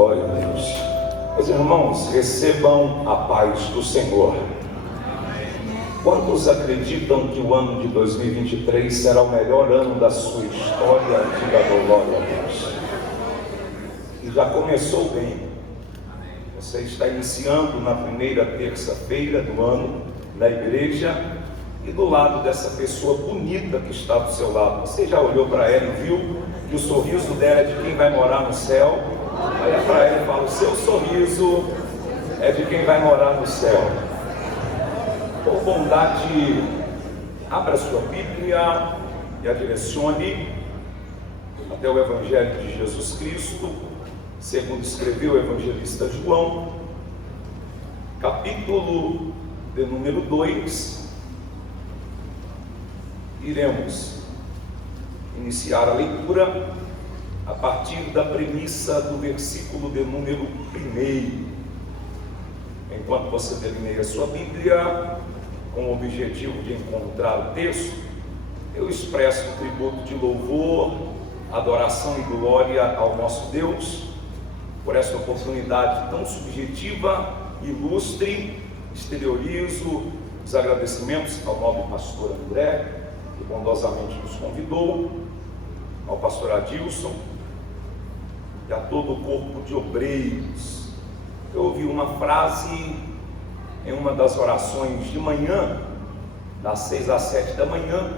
Glória a Deus. Meus irmãos, recebam a paz do Senhor. Quantos acreditam que o ano de 2023 será o melhor ano da sua história? Diga glória a Deus. E já começou bem. Você está iniciando na primeira terça-feira do ano na igreja, e do lado dessa pessoa bonita que está do seu lado, você já olhou para ela e viu que o sorriso dela é de quem vai morar no céu? Olha para ela e fala: o seu sorriso é de quem vai morar no céu. Por bondade, abra sua Bíblia e a direcione até o Evangelho de Jesus Cristo, segundo escreveu o evangelista João, capítulo de número 2. Iremos iniciar a leitura a partir da premissa do versículo de número 1. Enquanto você delineia a sua Bíblia, com o objetivo de encontrar o texto, eu expresso um tributo de louvor, adoração e glória ao nosso Deus, por essa oportunidade tão subjetiva e ilustre. Exteriorizo os agradecimentos ao nobre pastor André, que bondosamente nos convidou, ao pastor Adilson e a todo o corpo de obreiros. Eu ouvi uma frase em uma das orações de manhã, das 6 às 7 da manhã,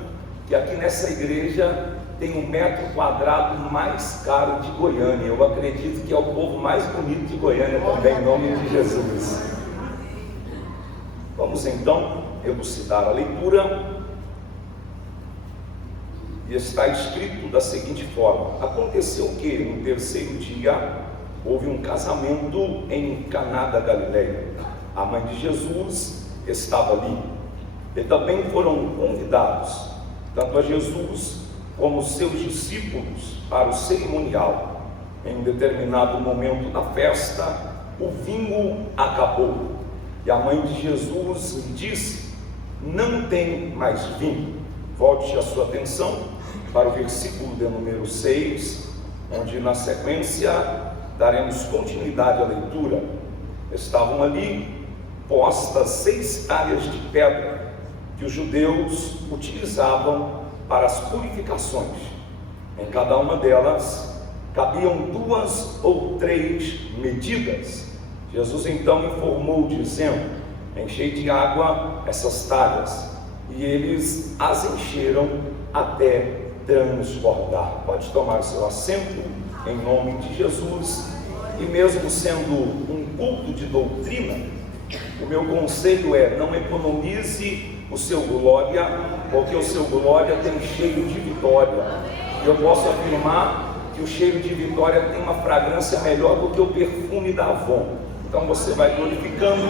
que aqui nessa igreja tem um metro quadrado mais caro de Goiânia. Eu acredito que é o povo mais bonito de Goiânia também, em nome de Jesus. Vamos então elucidar a leitura. E está escrito da seguinte forma: aconteceu que no terceiro dia houve um casamento em Caná da Galileia. A mãe de Jesus estava ali, e também foram convidados tanto a Jesus como os seus discípulos para o cerimonial. Em um determinado momento da festa, o vinho acabou, e a mãe de Jesus lhe disse: não tem mais vinho. Volte a sua atenção para o versículo de número 6, onde na sequência daremos continuidade à leitura. Estavam ali postas 6 talhas de pedra que os judeus utilizavam para as purificações. Em cada uma delas cabiam 2 ou 3 medidas. Jesus então informou dizendo: enchei de água essas talhas, e eles as encheram até transbordar. Pode tomar o seu assento em nome de Jesus. E mesmo sendo um culto de doutrina, o meu conselho é: não economize o seu glória, porque o seu glória tem cheiro de vitória. E eu posso afirmar que o cheiro de vitória tem uma fragrância melhor do que o perfume da Avon. Então você vai glorificando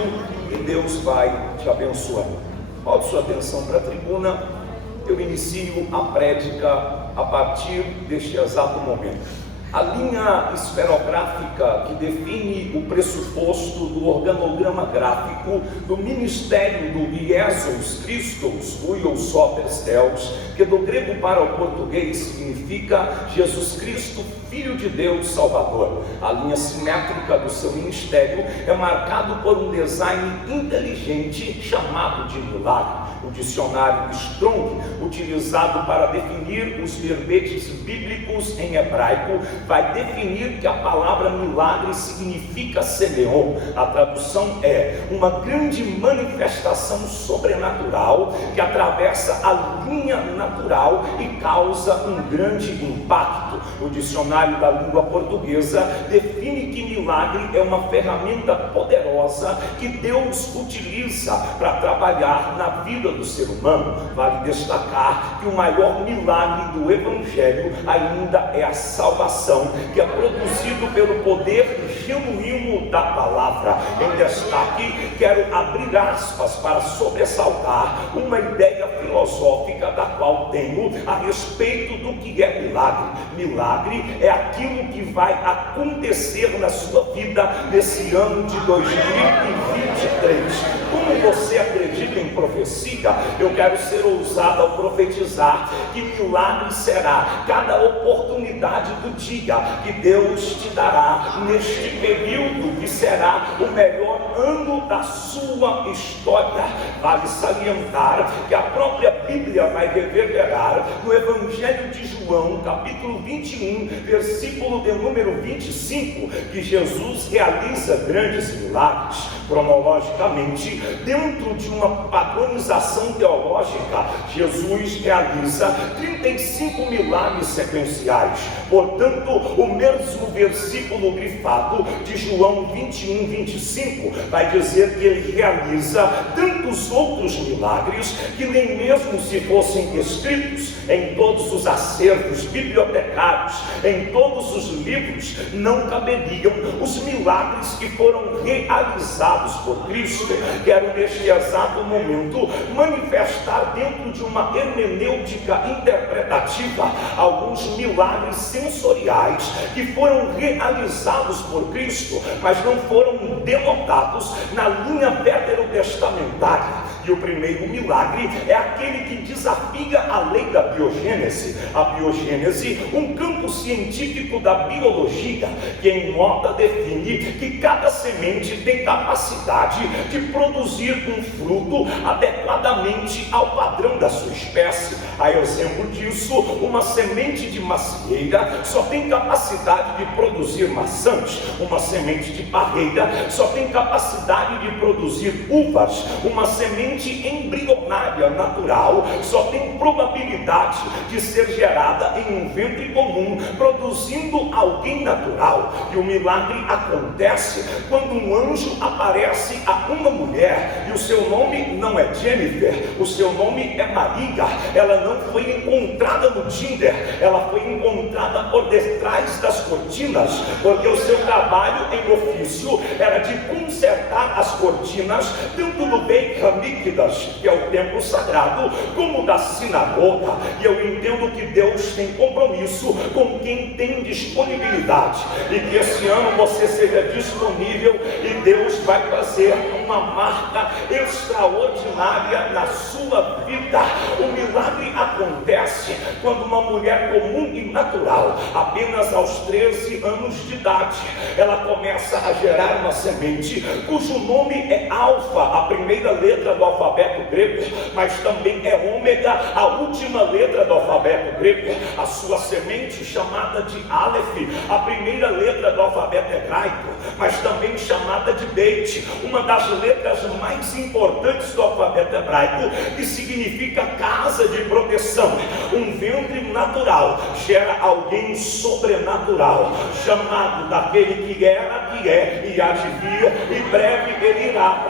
e Deus vai te abençoando. Volte sua atenção para a tribuna. Eu inicio a prédica a partir deste exato momento. A linha esferográfica que define o pressuposto do organograma gráfico do ministério do Jesus Christus, Huios Sopers Deus, que do grego para o português significa Jesus Cristo, Filho de Deus Salvador. A linha simétrica do seu ministério é marcado por um design inteligente chamado de milagre. O dicionário Strong, utilizado para definir os verbetes bíblicos em hebraico, vai definir que a palavra milagre significa seleon. A tradução é uma grande manifestação sobrenatural que atravessa a linha natural e causa um grande impacto. O dicionário da língua portuguesa define que milagre é uma ferramenta poderosa que Deus utiliza para trabalhar na vida do ser humano. Vale destacar que o maior milagre do Evangelho ainda é a salvação, que é produzido pelo poder genuíno da palavra. Em destaque, quero abrir aspas para sobressaltar uma ideia filosófica da qual tenho a respeito do que é milagre. Milagre é aquilo que vai acontecer na sua vida nesse ano de 2023. Como você acredita Bíblia em profecia, eu quero ser ousado ao profetizar que milagre será cada oportunidade do dia que Deus te dará neste período que será o melhor ano da sua história. Vale salientar que a própria Bíblia vai reverberar no Evangelho de João, capítulo 21, versículo de número 25, que Jesus realiza grandes milagres. Cronologicamente, dentro de uma padronização teológica, Jesus realiza 35 milagres sequenciais. Portanto, o mesmo versículo grifado de João 21, 25 vai dizer que ele realiza tantos outros milagres que nem mesmo se fossem escritos em todos os acervos bibliotecários, em todos os livros, não caberiam os milagres que foram realizados por Cristo. Quero neste exato momento manifestar dentro de uma hermenêutica interpretativa alguns milagres sensoriais que foram realizados por Cristo, mas não foram denotados na linha veterotestamentária. E o primeiro milagre é aquele que desafia a lei da biogênese. A biogênese, um campo científico da biologia, que em nota define que cada semente tem capacidade de produzir um fruto adequadamente ao padrão da sua espécie. A exemplo disso, uma semente de macieira só tem capacidade de produzir maçãs. Uma semente de parreira só tem capacidade de produzir uvas. Uma semente embrionária natural só tem probabilidade de ser gerada em um ventre comum, produzindo alguém natural. E o milagre acontece quando um anjo aparece a uma mulher, e o seu nome não é Jennifer, o seu nome é Maria. Ela não foi encontrada no Tinder, ela foi encontrada por detrás das cortinas, porque o seu trabalho em ofício era de consertar as cortinas, tanto no Beit Hamikdash, que é o templo sagrado, como da sinagoga. E eu entendo que Deus tem compromisso com quem tem disponibilidade, e que esse ano você seja disponível, e Deus vai fazer uma marca extraordinária na sua vida. O milagre acontece quando uma mulher comum e natural, apenas aos 13 anos de idade, ela começa a gerar uma semente cujo nome é Alfa, a primeira letra do alfabeto grego, mas também é Ômega, a última letra do alfabeto grego. A sua semente, chamada de Aleph, a primeira letra do alfabeto hebraico, mas também chamada de Beit, uma das letras mais importantes do alfabeto hebraico, que significa casa de proteção. Um ventre natural gera alguém sobrenatural, chamado daquele que era, que é e há de vir. Em breve ele irá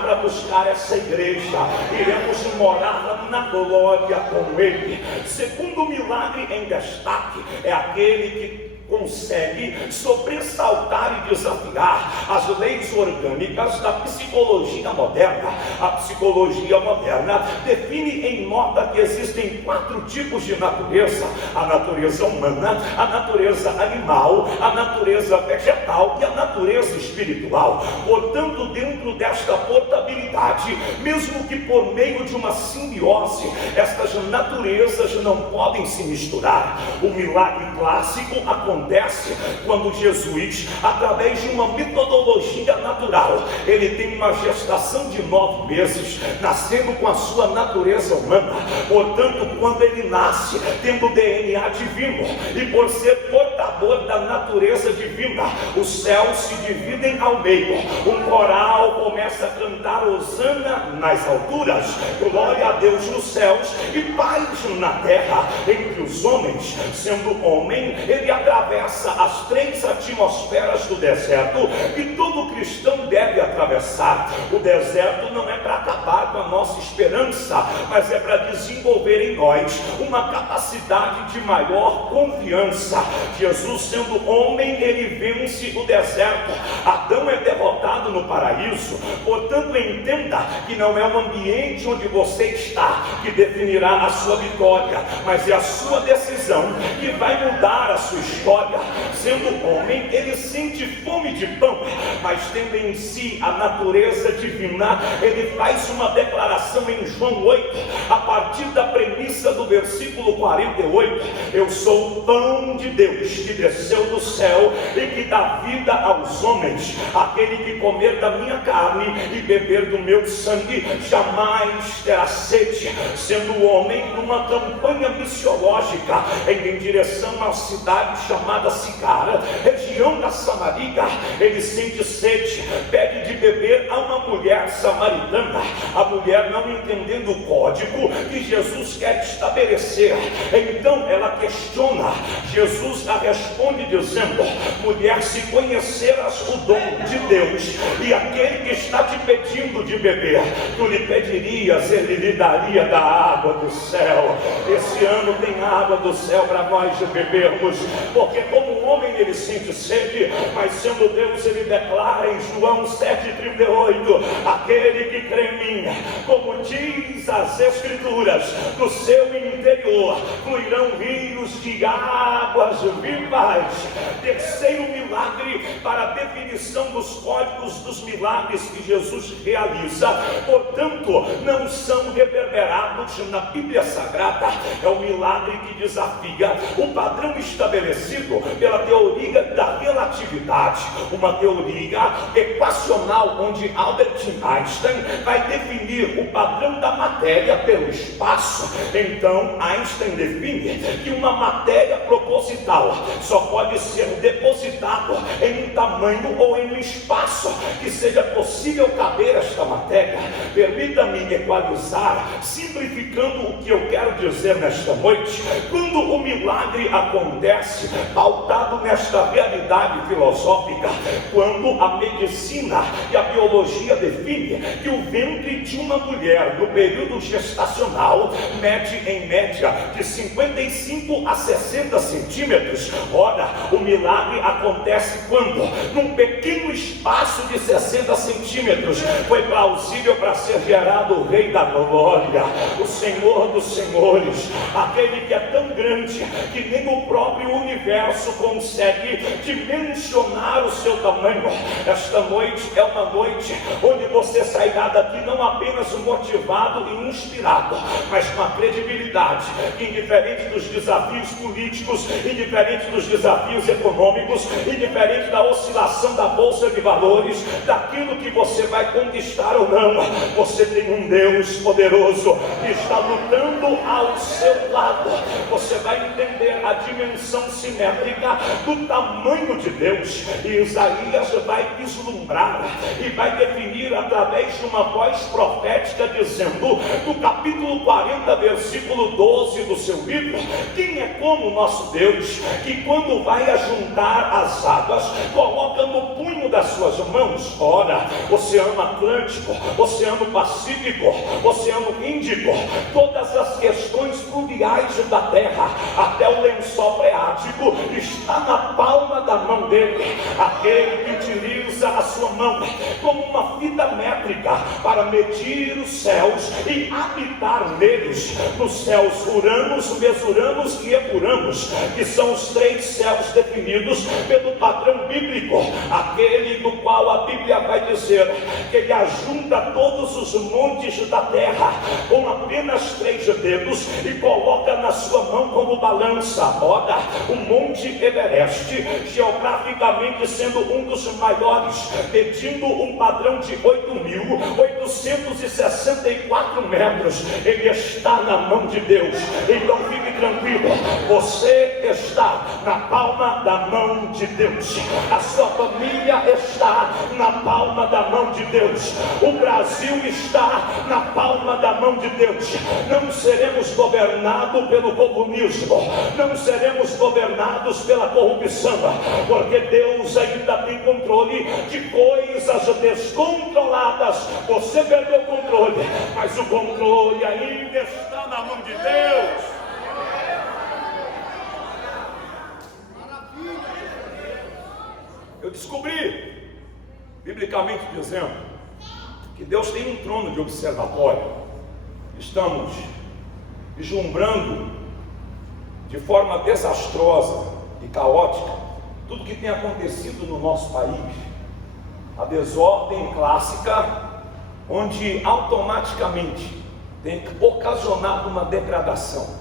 para buscar essa igreja. Iremos morar na glória com ele. Segundo milagre em destaque é aquele que consegue sobressaltar e desafiar as leis orgânicas da psicologia moderna. A psicologia moderna define em nota que existem 4 tipos de natureza: a natureza humana, a natureza animal, a natureza vegetal e a natureza espiritual. Portanto, dentro desta portabilidade, mesmo que por meio de uma simbiose, estas naturezas não podem se misturar. O milagre clássico acontece quando Jesus, através de uma metodologia natural, ele tem uma gestação de 9 meses, nascendo com a sua natureza humana. Portanto, quando ele nasce, tendo DNA divino, e por ser portador da natureza divina, os céus se dividem ao meio. Um coral começa a cantar Hosana nas alturas, glória a Deus nos céus e paz na terra entre os homens. Sendo homem, ele atravessa as 3 atmosferas do deserto que todo cristão deve atravessar. O deserto não é para acabar com a nossa esperança, mas é para desenvolver em nós uma capacidade de maior confiança. Jesus, sendo homem, ele vence o deserto. Adão é derrotado no paraíso. Portanto, entenda que não é o ambiente onde você está que definirá a sua vitória, mas é a sua decisão que vai mudar a sua história. Sendo homem, ele sente fome de pão, mas tendo em si a natureza divina, ele faz uma declaração em João 8, a partir da premissa do versículo 48: eu sou o pão de Deus que desceu do céu e que dá vida aos homens. Aquele que comer da minha carne e beber do meu sangue jamais terá sede. Sendo o homem numa campanha missiológica em direção à cidade chamada Sicar, região da Samaria, ele sente sede, pede de beber a uma mulher samaritana. A mulher, não entendendo o código que Jesus quer estabelecer, então ela questiona. Jesus a responde dizendo: mulher, se conheceras o dom de Deus e aquele que está te pedindo de beber, tu lhe pedirias, ele lhe daria da água do céu. Esse ano tem água do céu para nós bebermos, porque como homem ele sente sede, mas sendo Deus ele declara em João 7,38: aquele que crê em mim, como diz as Escrituras, do seu interior fluirão rios de águas vivas. Terceiro milagre para a definição dos códigos dos milagres que Jesus realiza, portanto não são reverberados na Bíblia Sagrada. É um milagre que desafia o padrão estabelecido pela teoria da relatividade, uma teoria equacional onde Albert Einstein vai definir o padrão da matéria pelo espaço. Então Einstein define que uma matéria proposital só pode ser depositada em um tamanho ou em um espaço que seja possível caber esta matéria. Permita-me equalizar, simplificando o que eu quero dizer nesta noite. Quando o milagre acontece, pautado nesta realidade filosófica, quando a medicina e a biologia definem que o ventre de uma mulher no período gestacional mede em média de 55 a 60 centímetros, ora, o milagre acontece quando, num pequeno espaço de 60 centímetros, foi plausível para ser gerado o Rei da Glória, o Senhor dos Senhores, aquele que é tão grande que nem o próprio universo consegue dimensionar o seu tamanho. Esta noite é uma noite onde você sairá daqui não apenas motivado e inspirado, mas com a credibilidade, indiferente dos desafios políticos, indiferente dos desafios econômicos, indiferente da oscilação da bolsa de valores, daquilo que você vai conquistar ou não, você tem um Deus poderoso que está lutando ao seu lado. Você vai entender a dimensão simétrica do tamanho de Deus, e Isaías vai vislumbrar e vai definir através de uma voz profética, dizendo, no capítulo 40, versículo 12 do seu livro: quem é como o nosso Deus, que quando vai ajuntar as águas, coloca no punho das suas mãos? Ora, Oceano Atlântico, Oceano Pacífico, Oceano Índico, todas as questões fluviais da terra, até o lençol freático, está na palma da mão dele. Aquele que utiliza a sua mão como uma fita métrica para medir os céus e habitar neles. Nos céus Uranos, Mesuranos e Epuranos, que são os três céus definidos pelo padrão bíblico, aquele do qual a Bíblia vai dizer que ele ajunta todos os montes da terra com apenas 3 dedos e coloca na sua mão como balança. Ora, o Monte Everest, geograficamente sendo um dos maiores, medindo um padrão de 8.864 metros, ele está na mão de Deus. Então fique tranquilo, você está na palma da mão de Deus, a sua família está na palma da mão de Deus, o Brasil está na palma da mão de Deus. Não seremos governados pelo comunismo, não seremos governados pela corrupção, porque Deus ainda tem controle de coisas descontroladas. Você perdeu o controle, mas o controle ainda está na mão de Deus. descobri, biblicamente dizendo, que Deus tem um trono de observatório. Estamos vislumbrando de forma desastrosa e caótica tudo que tem acontecido no nosso país. A desordem clássica, onde automaticamente tem ocasionado uma degradação.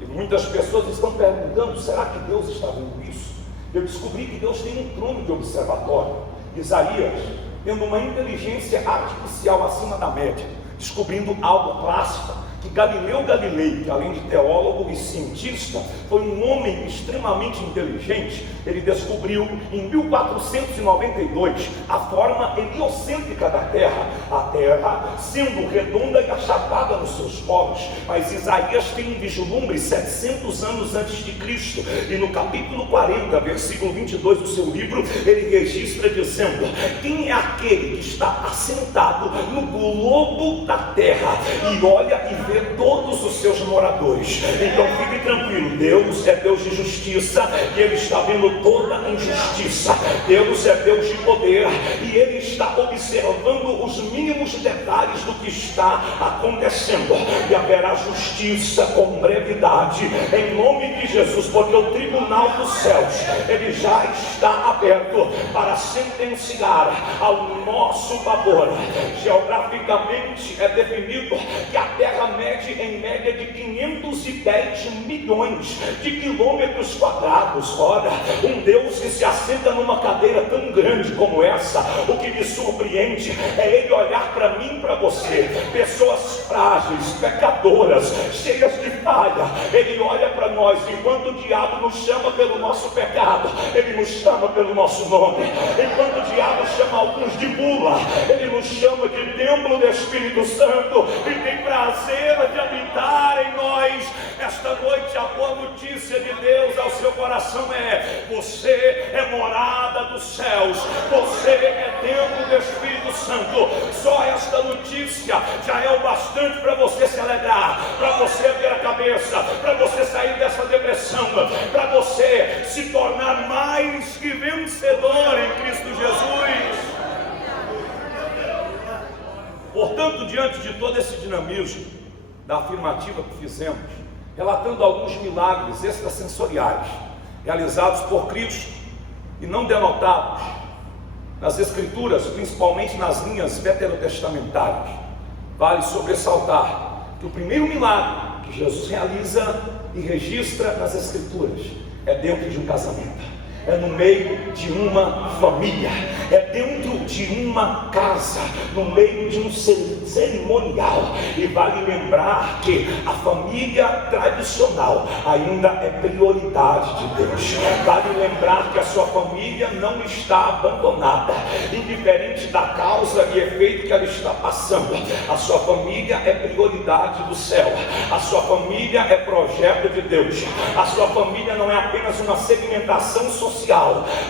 E muitas pessoas estão perguntando: será que Deus está vendo isso? Eu descobri que Deus tem um trono de observatório. Isaías, tendo uma inteligência artificial acima da média, descobrindo algo clássico, que Galileu Galilei, que além de teólogo e cientista, foi um homem extremamente inteligente. Ele descobriu em 1492 a forma heliocêntrica da Terra, a Terra sendo redonda e achatada nos seus polos. Mas Isaías tem um vislumbre 700 anos antes de Cristo, e no capítulo 40, versículo 22 do seu livro, ele registra dizendo: quem é aquele que está assentado no globo da terra e olha e vê todos os seus moradores? Então fique tranquilo, Deus é Deus de justiça, e Ele está vendo toda a injustiça. Deus é Deus de poder, e Ele está observando os mínimos detalhes do que está acontecendo, e haverá justiça com brevidade, em nome de Jesus, porque o tribunal dos céus, ele já está aberto para sentenciar ao nosso favor. Geograficamente é definido que a terra mede em média de 510 milhões de quilômetros quadrados. Ora, um Deus que se assenta numa cadeira tão grande como essa, o que me surpreende é Ele olhar para mim e para você, pessoas frágeis, pecadoras, cheias de falha. Ele olha para nós, enquanto o diabo nos chama pelo nosso pecado, Ele nos chama pelo nosso nome. Enquanto o diabo chama alguns de mula, Ele nos chama de templo do Espírito Santo, e tem prazer de habitar em nós. Esta noite a boa notícia de Deus ao seu coração é: você é morada dos céus, você é templo do Espírito Santo. Só esta notícia já é o bastante para você se alegrar, para você ter a cabeça, para você sair dessa depressão, para você se tornar mais que vencedor em Cristo Jesus. Portanto, diante de todo esse dinamismo da afirmativa que fizemos, relatando alguns milagres extrasensoriais realizados por Cristo e não denotados nas Escrituras, principalmente nas linhas veterotestamentárias, vale sobressaltar que o primeiro milagre que Jesus realiza e registra nas Escrituras é dentro de um casamento. É no meio de uma família, é dentro de uma casa, no meio de um cerimonial. E vale lembrar que a família tradicional ainda é prioridade de Deus. Vale lembrar que a sua família não está abandonada, indiferente da causa e efeito que ela está passando. A sua família é prioridade do céu, a sua família é projeto de Deus. A sua família não é apenas uma segmentação social,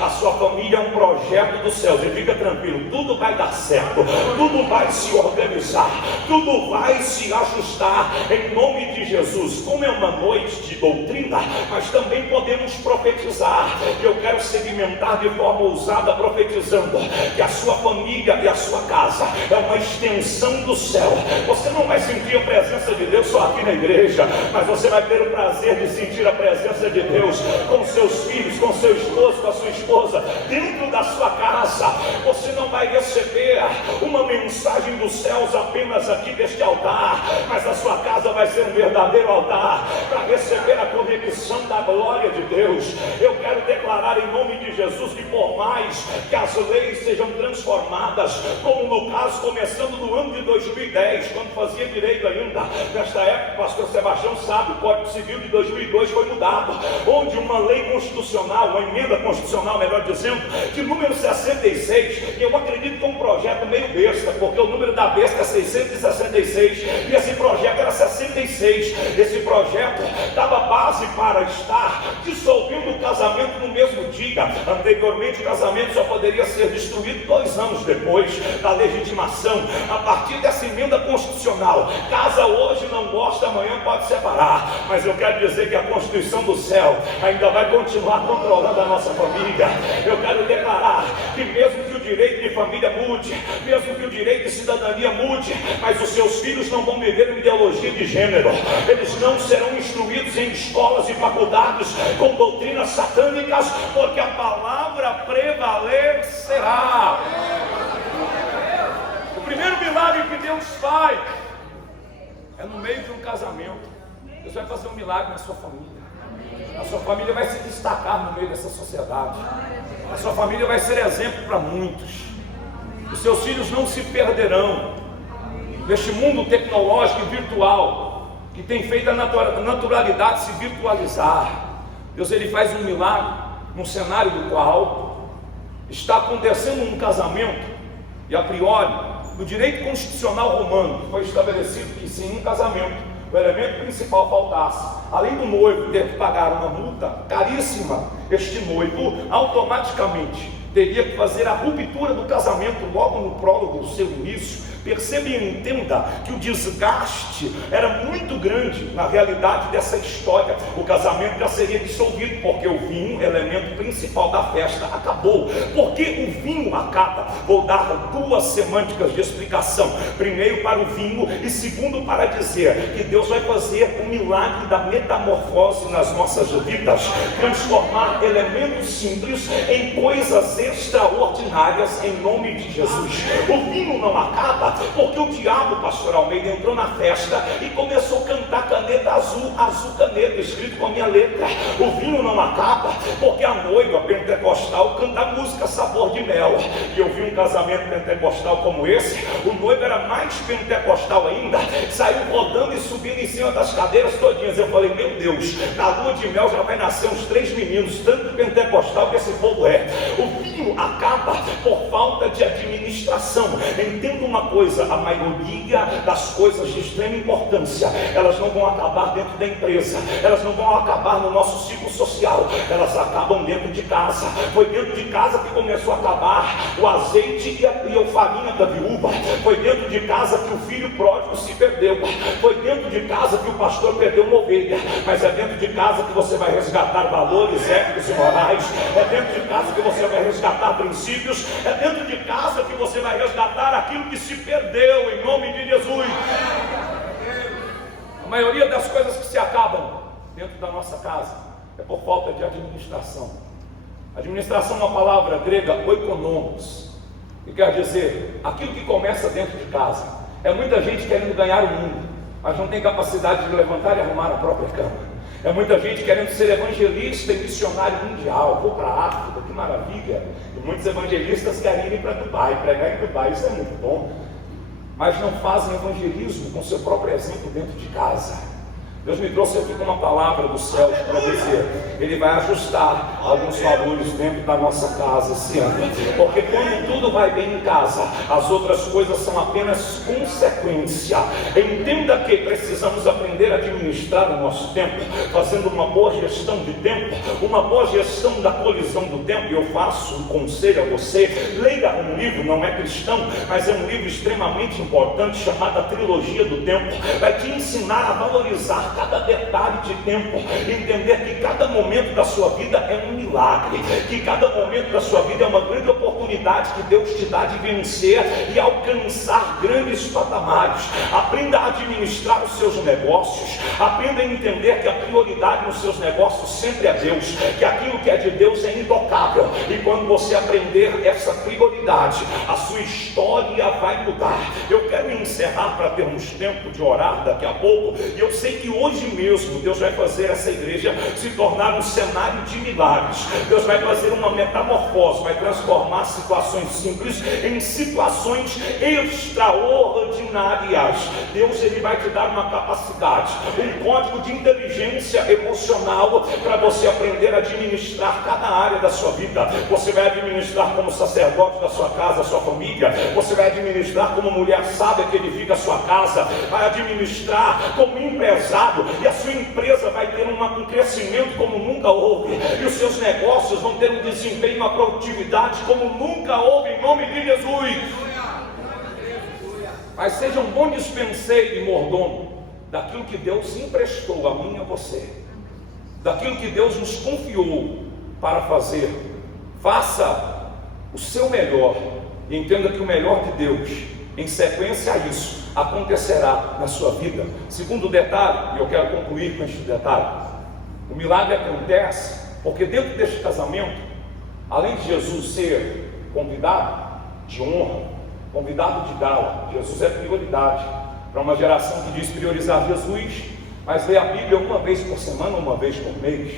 a sua família é um projeto dos céus. E fica tranquilo, tudo vai dar certo, tudo vai se organizar, tudo vai se ajustar em nome de Jesus. Como é uma noite de doutrina, mas também podemos profetizar. Eu quero segmentar de forma ousada, profetizando que a sua família e a sua casa é uma extensão do céu. Você não vai sentir a presença de Deus só aqui na igreja, mas você vai ter o prazer de sentir a presença de Deus com seus filhos, com seu esposo, com a sua esposa, dentro da sua casa. Você não vai receber uma mensagem dos céus apenas aqui deste altar, mas a sua casa vai ser um verdadeiro altar para receber a conexão da glória de Deus. Eu quero declarar em nome de Jesus que, por mais que as leis sejam transformadas, como no caso começando no ano de 2010, quando fazia direito ainda, nesta época o pastor Sebastião sabe, o Código Civil de 2002 foi mudado, onde uma lei constitucional, uma emenda constitucional, melhor dizendo, de número 66, e eu acredito que é um projeto meio besta, porque o número da besta é 666, e esse projeto era 66. Esse projeto dava base para estar dissolvendo o casamento no mês mesmo dia. Anteriormente, o casamento só poderia ser destruído 2 anos depois da legitimação. A partir dessa emenda constitucional, casa hoje, não gosta, amanhã pode separar. Mas eu quero dizer que a Constituição do céu ainda vai continuar controlando a nossa família. Eu quero declarar que mesmo que o direito de família mude, mesmo que o direito de cidadania mude, mas os seus filhos não vão viver uma ideologia de gênero. Eles não serão instruídos em escolas e faculdades com doutrinas satânicas, porque a palavra prevalecerá. O primeiro milagre que Deus faz é no meio de um casamento. Deus vai fazer um milagre na sua família. A sua família vai se destacar no meio dessa sociedade. A sua família vai ser exemplo para muitos. Os seus filhos não se perderão neste mundo tecnológico e virtual que tem feito a naturalidade se virtualizar. Deus, ele faz um milagre num cenário do qual está acontecendo um casamento, e a priori, no direito constitucional romano, foi estabelecido que se em um casamento o elemento principal faltasse, além do noivo ter que pagar uma multa caríssima, este noivo automaticamente teria que fazer a ruptura do casamento logo no prólogo do seu início. Perceba e entenda que o desgaste era muito grande na realidade dessa história. O casamento já seria dissolvido, porque o vinho, elemento principal da festa, acabou. Por que o vinho acaba? Vou dar 2 semânticas de explicação. Primeiro para o vinho e segundo para dizer que Deus vai fazer o milagre da metamorfose nas nossas vidas, transformar elementos simples em coisas extraordinárias em nome de Jesus. O vinho não acaba porque o diabo, pastor Almeida, entrou na festa e começou a cantar caneta azul, azul caneta, escrito com a minha letra. O vinho não acaba porque a noiva pentecostal canta a música Sabor de Mel. E eu vi um casamento pentecostal como esse, o noivo era mais pentecostal ainda, saiu rodando e subindo em cima das cadeiras todinhas. Eu falei, meu Deus, na lua de mel já vai nascer uns 3 meninos, tanto pentecostal que esse povo é. O vinho acaba por falta de administração. Entenda uma coisa, a maioria das coisas de extrema importância, elas não vão acabar dentro da empresa, elas não vão acabar no nosso ciclo social, elas acabam dentro de casa. Foi dentro de casa que começou a acabar o azeite e a farinha da viúva. Foi dentro de casa que o filho pródigo se perdeu. Foi dentro de casa que o pastor perdeu uma ovelha. Mas é dentro de casa que você vai resgatar valores éticos e morais. É dentro de casa que você vai resgatar princípios. É dentro de casa que você vai resgatar aquilo que se perdeu, em nome de Jesus. A maioria das coisas que se acabam dentro da nossa casa é por falta de administração. Administração é uma palavra grega oikonomos, que quer dizer aquilo que começa dentro de casa. É muita gente querendo ganhar o mundo, mas não tem capacidade de levantar e arrumar a própria cama. É muita gente querendo ser evangelista e missionário mundial. Vou para a África, que maravilha. E muitos evangelistas querem ir para Dubai, pregar em Dubai, isso é muito bom. Mas não fazem evangelismo com seu próprio exemplo dentro de casa. Deus me trouxe aqui com uma palavra do céu para dizer, Ele vai ajustar alguns valores dentro da nossa casa esse ano, porque quando tudo vai bem em casa, as outras coisas são apenas consequência. Entenda que precisamos aprender a administrar o nosso tempo, fazendo uma boa gestão de tempo, uma boa gestão da colisão do tempo. E eu faço um conselho a você, leia um livro, não é cristão, mas é um livro extremamente importante, chamado A Trilogia do Tempo. Vai te ensinar a valorizar cada detalhe de tempo, entender que cada momento da sua vida é um milagre, que cada momento da sua vida é uma grande oportunidade que Deus te dá de vencer e alcançar grandes patamares. Aprenda a administrar os seus negócios, aprenda a entender que a prioridade nos seus negócios sempre é Deus, que aquilo que é de Deus é intocável, e quando você aprender essa prioridade, a sua história vai mudar. Eu quero encerrar para termos tempo de orar daqui a pouco, e eu sei que hoje mesmo Deus vai fazer essa igreja se tornar um cenário de milagres. Deus vai fazer uma metamorfose, vai transformar situações simples em situações extraordinárias. Deus, Ele vai te dar uma capacidade, um código de inteligência emocional para você aprender a administrar cada área da sua vida. Você vai administrar como sacerdote da sua casa, sua família. Você vai administrar como mulher sábia que edifica a sua casa. Vai administrar como empresário resultado, e a sua empresa vai ter um crescimento como nunca houve, e os seus negócios vão ter um desempenho, uma produtividade como nunca houve, em nome de Jesus. Mas seja um bom dispenseiro e mordomo daquilo que Deus emprestou a mim e a você, daquilo que Deus nos confiou para fazer. Faça o seu melhor e entenda que o melhor de Deus, em sequência a isso, acontecerá na sua vida. Segundo detalhe, e eu quero concluir com este detalhe: o milagre acontece porque dentro deste casamento, além de Jesus ser convidado de honra, convidado de gala, Jesus é prioridade para uma geração que diz priorizar Jesus, mas lê a Bíblia uma vez por semana, uma vez por mês.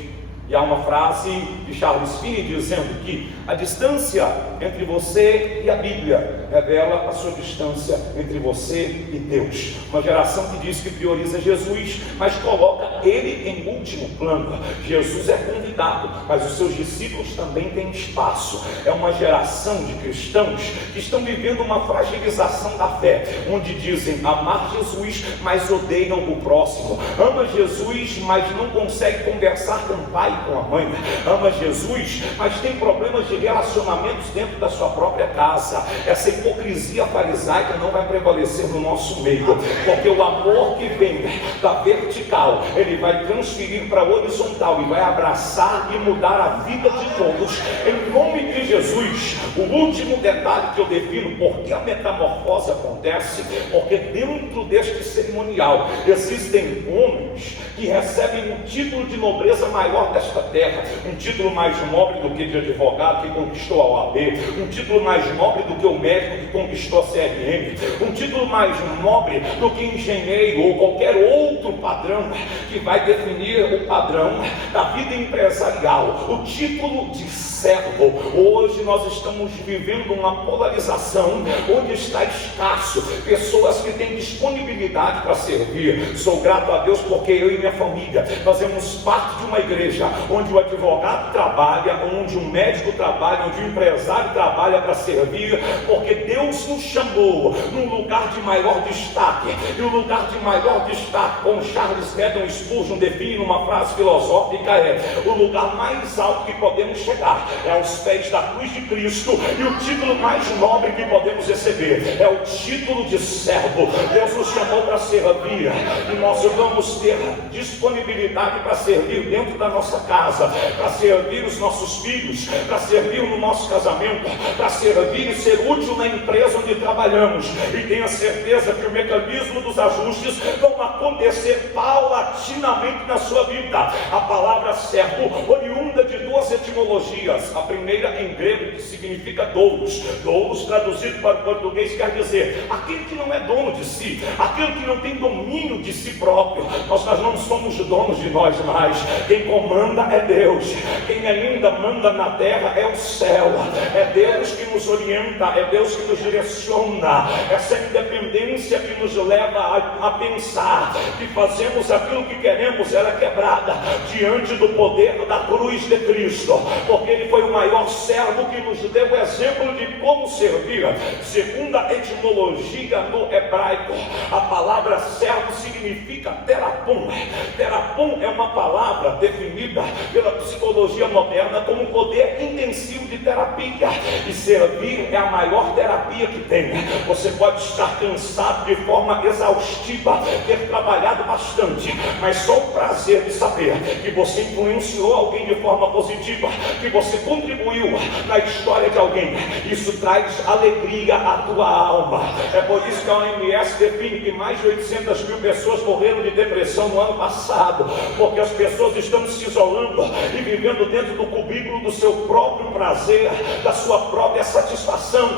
E há uma frase de Charles Finney dizendo que a distância entre você e a Bíblia revela a sua distância entre você e Deus. Uma geração que diz que prioriza Jesus, mas coloca Ele em último plano. Jesus é convidado, mas os seus discípulos também têm espaço. É uma geração de cristãos que estão vivendo uma fragilização da fé, onde dizem amar Jesus, mas odeiam o próximo. Ama Jesus, mas não consegue conversar com o pai, com a mãe. Ama Jesus, mas tem problemas de relacionamentos dentro da sua própria casa. Essa hipocrisia farisaica não vai prevalecer no nosso meio, porque o amor que vem da vertical, ele vai transferir para a horizontal e vai abraçar e mudar a vida de todos, em nome de Jesus. O último detalhe que eu defino por que a metamorfose acontece, porque dentro deste cerimonial existem homens que recebem um título de nobreza maior desta terra, um título mais nobre do que de advogado que conquistou a OAB, um título mais nobre do que o médico que conquistou a CRM, um título mais nobre do que engenheiro ou qualquer outro padrão que vai definir o padrão da vida empresarial, o título de servo. Hoje nós estamos vivendo uma polarização onde está escasso pessoas que têm disponibilidade para servir. Sou grato a Deus porque eu e minha família fazemos parte de uma igreja onde o advogado trabalha, onde o médico trabalha, onde o empresário trabalha para servir, porque Deus nos chamou num lugar de maior destaque. E o lugar de maior destaque, como Charles Haddon Spurgeon define numa frase filosófica, é o lugar mais alto que podemos chegar é aos pés da cruz de Cristo, e o título mais nobre que podemos receber é o título de servo. Deus nos chamou para servir, e nós vamos ter disponibilidade para servir dentro da nossa casa, para servir os nossos filhos, para servir no nosso casamento, para servir e ser útil na empresa onde trabalhamos. E tenha certeza que o mecanismo dos ajustes vão acontecer paulatinamente na sua vida. A palavra servo, oriunda de duas etimologias. A primeira em grego, que significa doulos. Doulos, traduzido para o português, quer dizer aquele que não é dono de si, aquele que não tem domínio de si próprio. Nós não somos donos de nós mais. Quem comanda é Deus. Quem ainda manda na terra é o céu. É Deus que nos orienta, é Deus que nos direciona. Essa independência que nos leva a pensar que fazemos aquilo que queremos, ela é quebrada diante do poder da cruz de Cristo, porque Ele foi o maior servo que nos deu o exemplo de como servir. Segundo a etimologia no hebraico, a palavra servo significa terapum. Terapum é uma palavra definida pela psicologia moderna como um poder intensivo de terapia, e servir é a maior terapia que tem. Você pode estar cansado de forma exaustiva, ter trabalhado bastante, mas só o prazer de saber que você influenciou alguém de forma positiva, que você contribuiu na história de alguém, isso traz alegria à tua alma. É por isso que a OMS define que mais de 800 mil pessoas morreram de depressão no ano passado, porque as pessoas estão se isolando e vivendo dentro do cubículo do seu próprio prazer, da sua própria satisfação.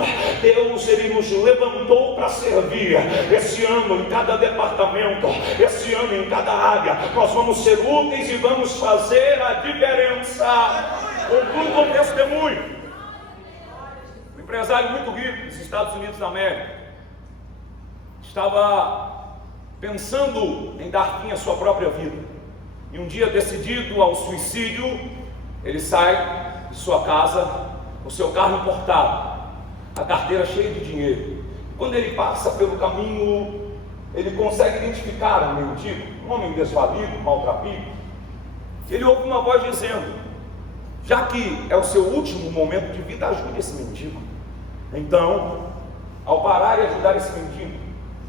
Deus, Ele nos levantou para servir. Esse ano, em cada departamento, esse ano, em cada área, nós vamos ser úteis e vamos fazer a diferença. Concluo com testemunho. Um empresário muito rico dos Estados Unidos da América estava pensando em dar fim à sua própria vida, e um dia, decidido ao suicídio, ele sai de sua casa, o seu carro importado, a carteira cheia de dinheiro. Quando ele passa pelo caminho, ele consegue identificar um mendigo, um homem desvalido, maltrapilho. Ele ouve uma voz dizendo: já que é o seu último momento de vida, ajude esse mendigo. Então, ao parar e ajudar esse mendigo,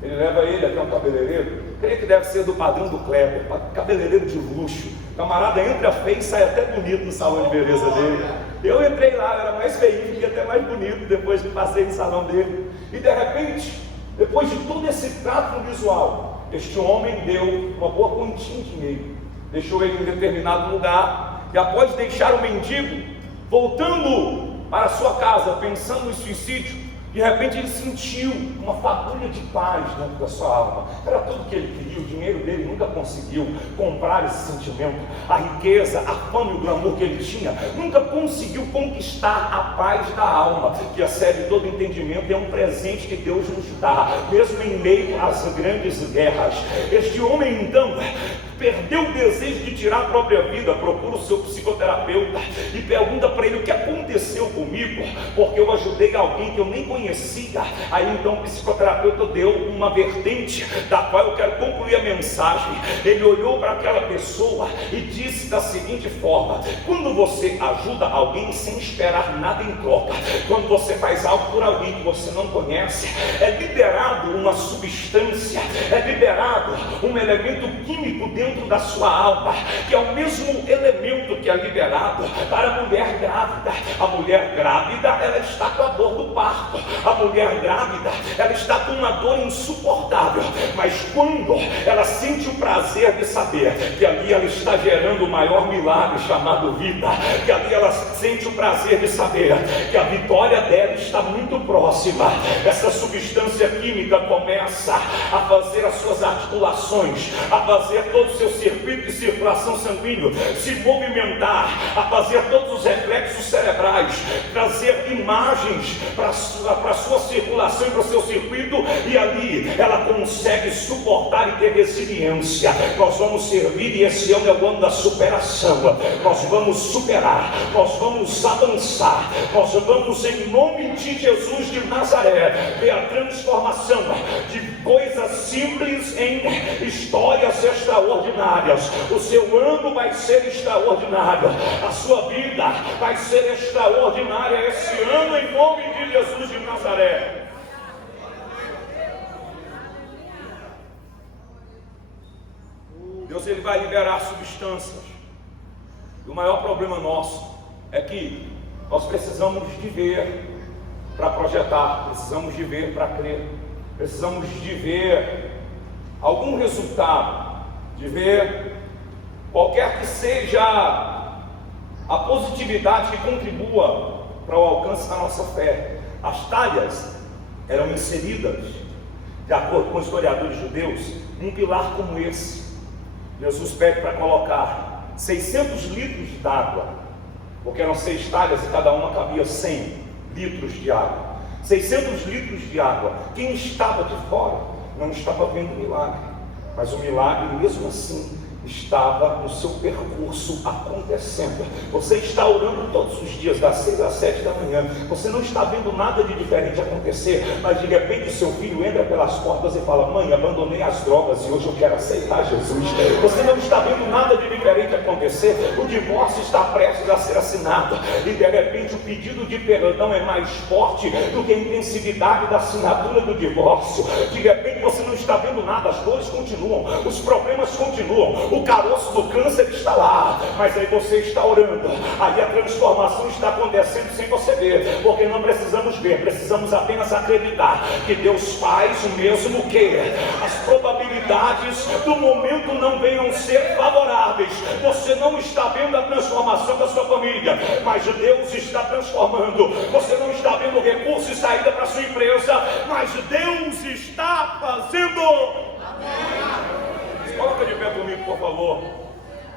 ele leva ele até um cabeleireiro. Creio que deve ser do padrão do Kleber, cabeleireiro de luxo. O camarada entra feio e sai até bonito no salão de beleza dele. Eu entrei lá, eu era mais feio, fiquei até mais bonito depois que passei no salão dele. E de repente, depois de todo esse trato visual, este homem deu uma boa quantia em dinheiro, deixou ele em determinado lugar, e após deixar o mendigo, voltando para sua casa, pensando em suicídio, de repente ele sentiu uma fagulha de paz dentro da sua alma. Era tudo que ele queria. O dinheiro dele nunca conseguiu comprar esse sentimento. A riqueza, a fama e o glamour que ele tinha nunca conseguiu conquistar a paz da alma, que excede todo entendimento. É um presente que Deus nos dá, mesmo em meio às grandes guerras. Este homem então perdeu o desejo de tirar a própria vida, procura o seu psicoterapeuta e pergunta para ele: o que aconteceu comigo? Porque eu ajudei alguém que eu nem conhecia. Aí então o psicoterapeuta deu uma vertente da qual eu quero concluir a mensagem. Ele olhou para aquela pessoa e disse da seguinte forma: quando você ajuda alguém sem esperar nada em troca, quando você faz algo por alguém que você não conhece, é liberado uma substância, é liberado um elemento químico dentro da sua alma, que é o mesmo elemento que é liberado para a mulher grávida. A mulher grávida, ela está com a dor do parto. A mulher grávida, ela está com uma dor insuportável, mas quando ela sente o prazer de saber que ali ela está gerando o maior milagre chamado vida, que ali ela sente o prazer de saber que a vitória dela está muito próxima, essa substância química começa a fazer as suas articulações, a fazer todo o seu circuito de circulação sanguínea se movimentar, a fazer todos os reflexos cerebrais, trazer imagens para a sua circulação e para o seu circuito, e ali ela consegue suportar e ter resiliência. Nós vamos servir, e esse ano é o ano da superação. Nós vamos superar, nós vamos avançar, nós vamos, em nome de Jesus de Nazaré, ver a transformação de coisas simples em histórias extraordinárias. O seu ano vai ser extraordinário, a sua vida vai ser extraordinária esse ano, em nome de Jesus de Nazaré. Deus, ele vai liberar substâncias. E o maior problema nosso é que nós precisamos de ver para projetar, precisamos de ver para crer, precisamos de ver algum resultado, de ver qualquer que seja a positividade que contribua para o alcance da nossa fé. As talhas eram inseridas, de acordo com os historiadores judeus, num pilar como esse. Jesus pede para colocar 600 litros d'água, porque eram 6 talhas e cada uma cabia 100 litros de água. 600 litros de água. Quem estava de fora não estava vendo o milagre, mas o milagre mesmo assim estava no seu percurso acontecendo. Você está orando todos os dias, das 6 às 7 da manhã, você não está vendo nada de diferente acontecer, mas de repente o seu filho entra pelas portas e fala: mãe, abandonei as drogas e hoje eu quero aceitar Jesus. Você não está vendo nada de diferente acontecer, o divórcio está prestes a ser assinado, e de repente o pedido de perdão é mais forte do que a intensividade da assinatura do divórcio. De repente você não está vendo nada, as dores continuam, os problemas continuam, o caroço do câncer está lá, mas aí você está orando, aí a transformação está acontecendo sem você ver, porque não precisamos ver, precisamos apenas acreditar que Deus faz o mesmo que as probabilidades do momento não venham ser favoráveis. Você não está vendo a transformação da sua família, mas Deus está transformando. Você não está vendo recurso e saída para a sua empresa, mas Deus está fazendo. Amém. Coloca de pé comigo, por favor,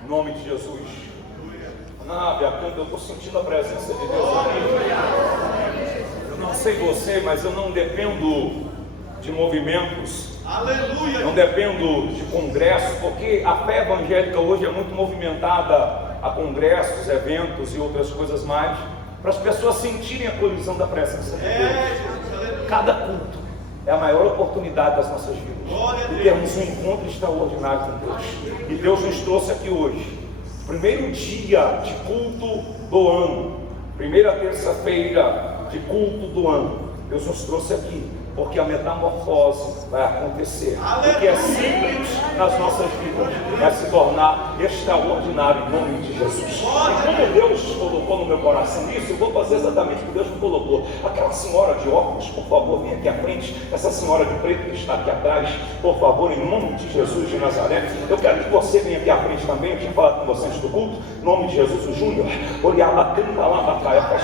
em nome de Jesus. Eu estou sentindo a presença de Deus aqui. Eu não sei você, mas eu não dependo de movimentos. Aleluia. Não dependo de congresso, porque a fé evangélica hoje é muito movimentada a congressos, eventos e outras coisas mais, para as pessoas sentirem a colisão da presença de Deus. Cada culto é a maior oportunidade das nossas vidas, de termos um encontro extraordinário com Deus. E Deus nos trouxe aqui hoje, primeiro dia de culto do ano, primeira terça-feira de culto do ano. Deus nos trouxe aqui porque a metamorfose vai acontecer. O que é simples nas nossas vidas vai se tornar extraordinário em nome de Jesus. E como Deus colocou no meu coração isso, eu vou fazer exatamente o que Deus me colocou. Aquela senhora de óculos, por favor, vem aqui à frente. Essa senhora de preto que está aqui atrás, por favor, em nome de Jesus de Nazaré. Eu quero que você venha aqui à frente também. Eu tinha falado com você antes do culto. Em nome de Jesus, o Júnior. Fecha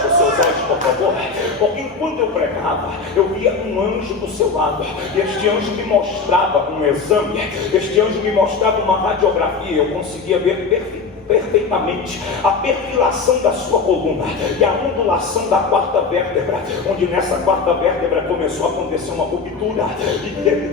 os seus olhos, por favor. Porque enquanto eu pregava, eu via um anjo do seu lado. E este anjo me mostrava um exame. Este anjo me mostrava uma radiografia. Eu conseguia ver perfeitamente a perfilação da sua coluna e a ondulação da quarta vértebra, onde nessa quarta vértebra começou a acontecer uma ruptura, e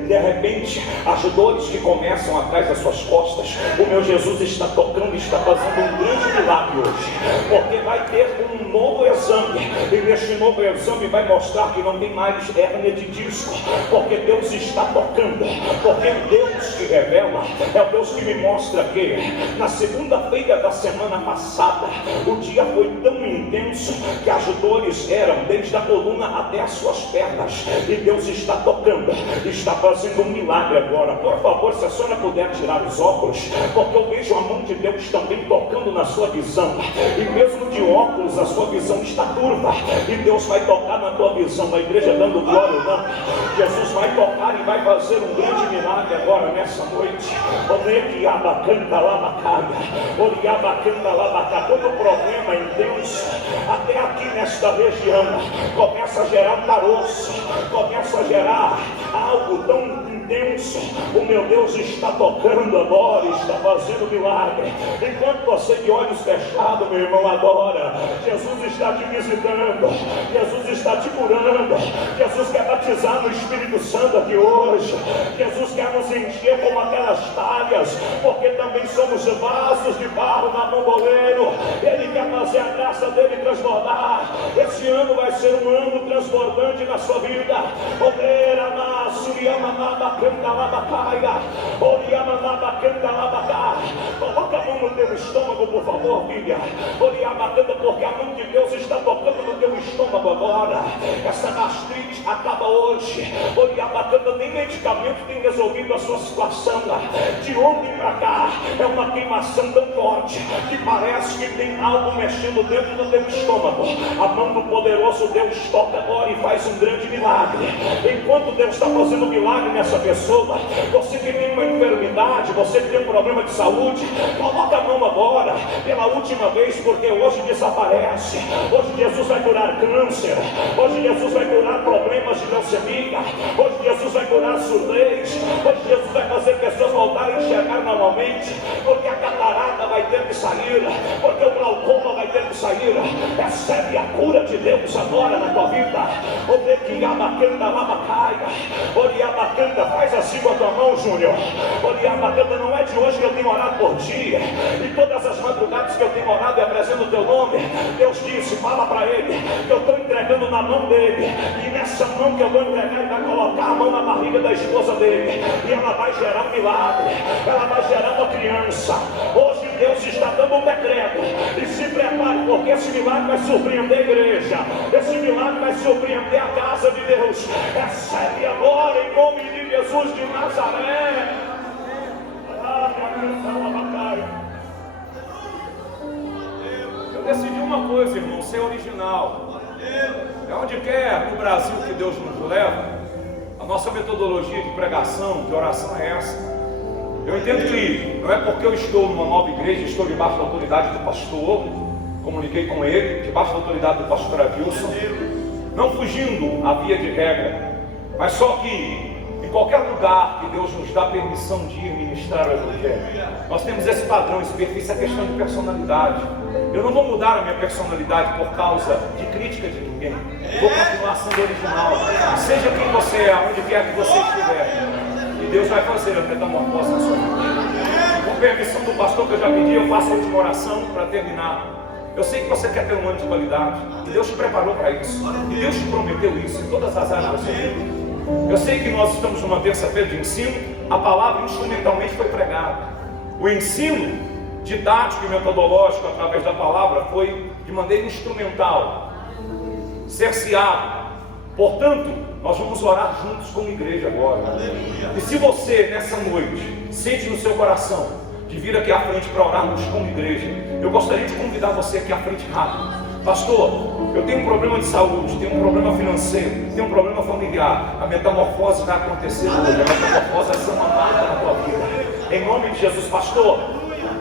de repente as dores que começam atrás das suas costas, o meu Jesus está tocando e está fazendo um grande milagre hoje, porque vai ter um novo exame, e neste novo exame vai mostrar que não tem mais hérnia de disco, porque Deus está tocando, porque Deus que revela, é o Deus que me mostra que na segunda-feira da semana passada, o dia foi tão intenso que as dores eram desde a coluna até as suas pernas, e Deus está tocando, está fazendo um milagre agora. Por favor, se a senhora puder tirar os óculos, porque eu vejo a mão de Deus também tocando na sua visão, e mesmo de óculos a sua visão está turva, e Deus vai tocar na tua visão. A igreja dando glória, não? Jesus vai tocar e vai fazer um grande milagre agora nessa noite. Todo problema intenso até aqui nesta região começa a gerar caroço, começa a gerar algo tão intenso. O meu Deus está tocando agora, está fazendo milagre. Enquanto você de olhos fechados, meu irmão, adora, Jesus está te visitando, Jesus está te curando, Jesus quer batizar no Espírito Santo aqui hoje. Jesus quer nos encher como aquelas talhas, porque também somos vasos de barro na mão do oleiro. Ele quer fazer a graça dele transbordar. Esse ano vai ser um ano transbordante na sua vida. Coloca a mão no teu estômago, por favor, filha. Porque a mão de Deus está tocando no teu estômago agora. Essa gastrite acaba hoje. Nem medicamento tem resolvido a sua situação. De ontem para cá é uma queimação tão forte que parece que tem algo mexendo dentro do teu estômago. A mão do poderoso Deus toca agora e faz um grande milagre. Enquanto Deus está fazendo milagre nessa pessoa, você que tem uma enfermidade, você que tem um problema de saúde, coloca a mão agora pela última vez, porque hoje desaparece. Hoje Jesus vai curar câncer, hoje Jesus vai curar problemas de leucemia, hoje Jesus vai curar surdez, hoje Jesus vai fazer pessoas voltarem a enxergar normalmente, porque a catarata vai ter que sair, porque o glaucoma vai ter que sair. Recebe a cura de Deus agora na tua vida. Faz assim com a tua mão, Júnior. Não é de hoje que eu tenho orado por ti, e todas as madrugadas que eu tenho orado e apresento o teu nome. Deus disse, fala para ele que eu estou entregando na mão dele, e nessa mão que eu vou entregar, ele vai colocar a mão na barriga da esposa dele, e ela vai gerar um milagre, ela vai gerar uma criança. Hoje Deus está dando um decreto, e se prepare, porque esse milagre vai surpreender a igreja, esse milagre vai surpreender a casa de Deus. Recebe agora em nome de Jesus de Nazaré. Eu decidi uma coisa, irmão, ser original. É onde quer no Brasil que Deus nos leva, a nossa metodologia de pregação, de oração é essa. Eu entendo que não é porque eu estou numa nova igreja, estou debaixo da autoridade do pastor, comuniquei com ele, debaixo da autoridade do pastor Adilson, não fugindo à via de regra, mas só que em qualquer lugar que Deus nos dá permissão de ir ministrar o Evangelho, nós temos esse padrão, esse perfil, essa questão de personalidade. Eu não vou mudar a minha personalidade por causa de crítica de ninguém. Eu vou continuar sendo original, seja quem você é, onde quer que você estiver. E Deus vai fazer a metamorfose na sua vida. Com permissão do pastor que eu já pedi, eu faço a última oração para terminar. Eu sei que você quer ter um ano de qualidade, e Deus te preparou para isso, e Deus te prometeu isso em todas as áreas da sua vida. Eu sei que nós estamos numa terça-feira de ensino, a palavra instrumentalmente foi pregada. O ensino didático e metodológico através da palavra foi de maneira instrumental, cerceado. Portanto, nós vamos orar juntos como igreja agora. E se você nessa noite sente no seu coração de vir aqui à frente para orarmos como igreja, eu gostaria de convidar você aqui à frente rápido. Pastor, eu tenho um problema de saúde, tenho um problema financeiro, tenho um problema familiar. A metamorfose vai acontecer hoje, a metamorfose vai ser uma marca na tua vida. Em nome de Jesus, pastor,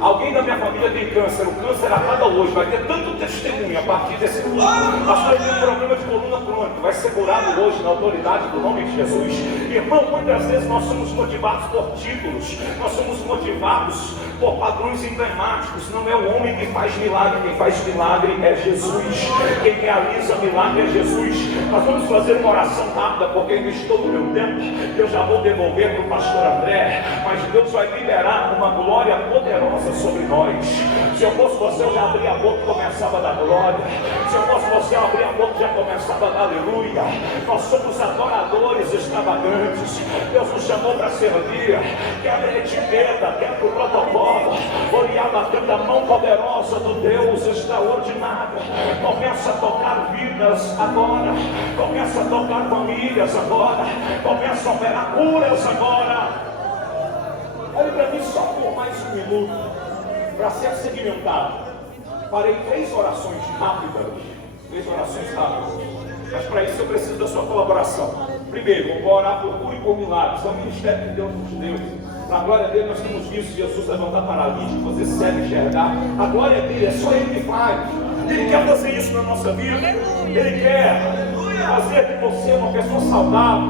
alguém da minha família tem câncer, o câncer acaba hoje, vai ter tanto testemunho a partir desse culto. Pastor, eu tenho um problema de coluna crônica, vai ser curado hoje na autoridade do nome de Jesus. Irmão, muitas vezes nós somos motivados por títulos, nós somos motivados por padrões emblemáticos. Não é o homem que faz milagre, quem faz milagre é Jesus. Quem realiza milagre é Jesus. Nós vamos fazer uma oração rápida, porque ainda estou no meu tempo. Eu já vou devolver para o pastor André, mas Deus vai liberar uma glória poderosa sobre nós. Se eu fosse você, eu já abria a boca e começava a dar glória. Se eu fosse você, eu abria a boca e já começava a dar aleluia. Nós somos adoradores extravagantes. Deus nos chamou para servir. Quebra a etiqueta, quebra o protocolo. Olhava a mão poderosa do Deus extraordinário. Começa a tocar vidas agora. Começa a tocar famílias agora. Começa a operar curas agora. Olhe para mim só por mais um minuto, para ser segmentado. Farei 3 orações rápidas. 3 orações rápidas. Mas para isso eu preciso da sua colaboração. Primeiro, eu vou orar por cura e por milagres. É o ministério que Deus nos deu. Para a glória dele, nós temos visto Jesus levantar paralítico, fazer cego enxergar. A glória dele é só ele que faz. Ele quer fazer isso na nossa vida. Ele quer fazer de você uma pessoa saudável.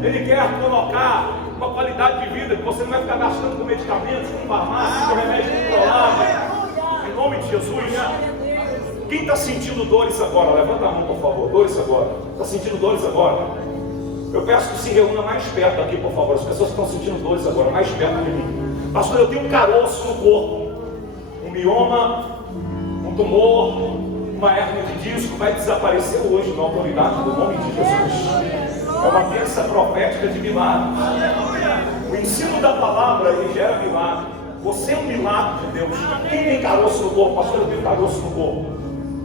Ele quer colocar uma qualidade de vida que você não vai ficar gastando com medicamentos, com farmácia, com remédio controlado. Em nome de Jesus. Quem está sentindo dores agora? Levanta a mão, por favor. Dores agora. Está sentindo dores agora? Eu peço que se reúna mais perto aqui, por favor. As pessoas que estão sentindo dores agora, mais perto de mim. Pastor, eu tenho um caroço no corpo, um mioma, um tumor, uma hérnia de disco. Vai desaparecer hoje na autoridade do nome de Jesus. É uma terça profética de milagre. O ensino da palavra, ele gera milagre. Você é um milagre de Deus. Quem tem caroço no corpo? Pastor, eu tenho caroço no corpo.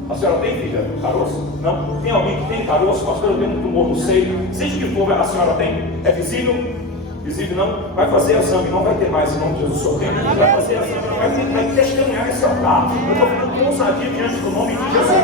A senhora tem, filha, caroço? Não? Tem alguém que tem caroço? Pastor, eu tenho um tumor no seio. Seja o que for, a senhora tem? É visível? Visível não? Vai fazer exame, não vai ter mais em nome de Jesus. Vai fazer exame, não vai testemunhar esse altar. Eu estou falando com ousadia diante do nome de Jesus.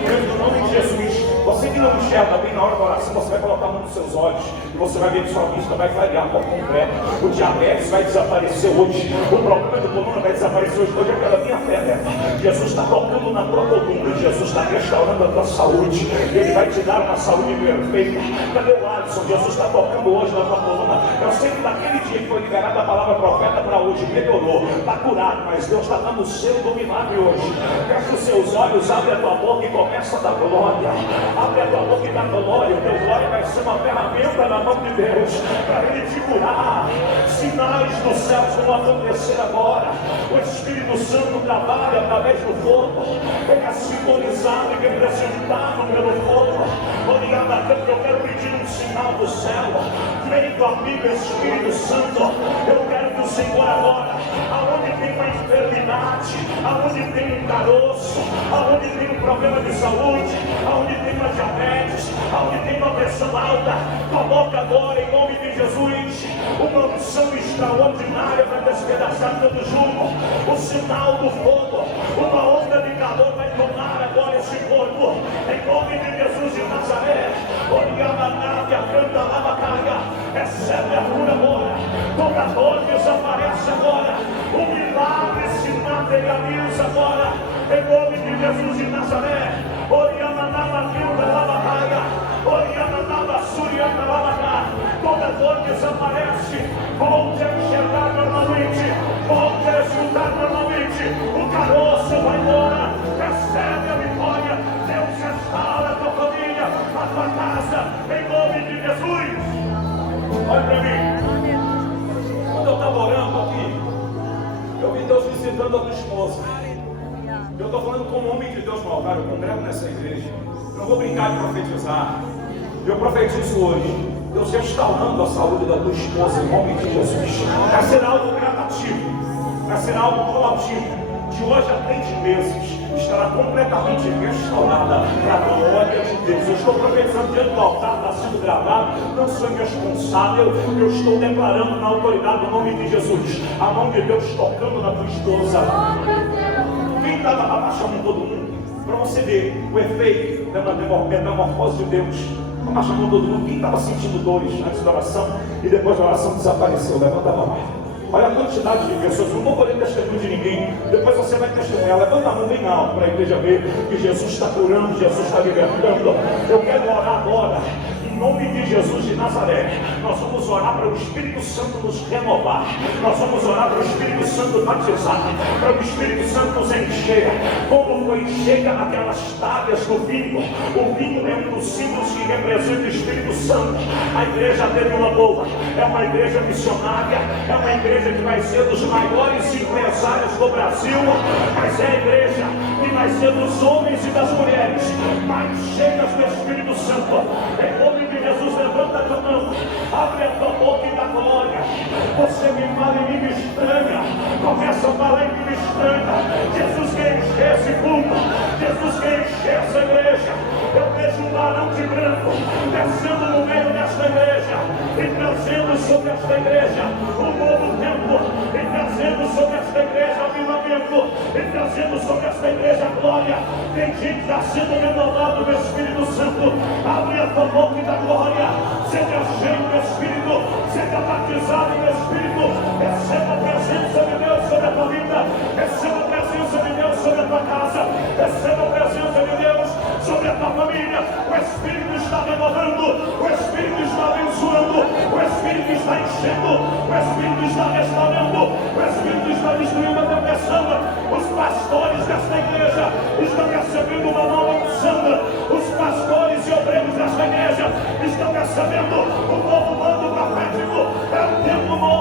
Diante do nome de Jesus. Você que não enxerga bem na hora da oração, você vai colocar a mão nos seus olhos e você vai ver que sua vista vai clarear por completo. O diabetes vai desaparecer hoje. O problema de coluna vai desaparecer hoje. Hoje é pela minha fé, né? Jesus está tocando na tua coluna. Jesus está restaurando a tua saúde. Ele vai te dar uma saúde perfeita. Cadê o Alisson? Jesus está tocando hoje na tua coluna. Eu sei que naquele dia que foi liberada a palavra profeta para hoje, melhorou. Está curado, mas Deus está dando o selo do milagre hoje. Fecha os seus olhos, abre a tua boca e começa a dar glória. Abre a tua boca e dá glória. O teu glória vai ser uma ferramenta na mão de Deus para Ele te curar. Sinais dos céus vão acontecer agora. O Espírito Santo trabalha através do fogo. Ele é simbolizado e representado pelo fogo. Eu quero pedir um sinal do céu. Vem comigo, Espírito Santo. Eu quero que o Senhor agora, aonde tem uma enfermidade, aonde tem um caroço, aonde tem um problema de saúde, aonde tem uma diabetes, aonde tem uma pressão alta, coloca agora em nome de Jesus uma unção extraordinária para despedaçar todo jugo. O sinal do fogo, uma onda de calor vai tomar agora esse corpo em nome de Jesus de Nazaré. Canta lavacaia, recebe a cura agora. Toda dor desaparece agora. O milagre se materializa agora em nome de Jesus de Nazaré. Toda dor desaparece. Volte a enxergar normalmente. Volte a escutar normalmente. O caroço vai embora. Recebe a vitória. Deus restaura a tua família, a tua casa, em nome de Jesus. Olha para mim. Quando eu estava orando aqui, eu vi Deus visitando a tua esposa. Eu estou falando como homem de Deus malvado. Eu congrego nessa igreja. Eu não vou brincar de profetizar. Eu profetizo hoje Deus restaurando a saúde da tua esposa, em nome de Jesus. Vai ser algo gradativo, vai ser algo coletivo. De hoje a 3 meses estará completamente restaurada para a glória de Deus. Eu estou profetizando diante do altar, está sendo gravado, não sou irresponsável, eu estou declarando na autoridade do nome de Jesus, a mão de Deus tocando na tua esposa. Quem estava abaixando todo mundo? Para você ver o efeito da metamorfose de Deus. Abaixando todo mundo. Quem estava sentindo dores antes da oração e depois da oração desapareceu? Levanta a mão. Olha a quantidade de pessoas, não vou poder testemunho de ninguém. Depois você vai testemunhar. Levanta a mão bem alto para a igreja ver que Jesus está curando, Jesus está libertando. Eu quero orar agora. Em nome de Jesus de Nazaré, nós vamos orar para o Espírito Santo nos renovar. Nós vamos orar para o Espírito Santo batizar, para o Espírito Santo nos encher, como foi cheia aquelas tábuas do vinho. O vinho é um dos símbolos que representa o Espírito Santo. A igreja dele uma boa, é uma igreja missionária, é uma igreja que vai ser dos maiores empresários do Brasil, mas é a igreja que vai ser dos homens e das mulheres mais cheias do Espírito Santo. Em nome de Jesus, levanta a tua mão, abre a tua boca e dá glória. Você me fala em língua estranha, começa a falar em língua estranha. Jesus quer encher esse culto, Jesus quer encher essa igreja. Eu vejo um varão de branco descendo no meio desta igreja e trazendo sobre esta igreja um novo tempo, e trazendo sobre esta igreja avivamento, e trazendo sobre esta igreja glória. Tem gente que está sendo renovado do Espírito Santo. Abre a tua boca e dá glória. Seja cheio do Espírito, seja batizado no Espírito. Receba a presença de Deus sobre a tua vida, receba a presença de Deus sobre a tua casa, receba a presença de Deus sobre a tua família. O Espírito está renovando, o Espírito está abençoando, o Espírito está enchendo, o Espírito está restaurando, o Espírito está destruindo a depressão. Os pastores desta igreja estão recebendo uma nova unção. Os pastores e obreiros desta igreja estão recebendo um novo mando profético. É um tempo novo.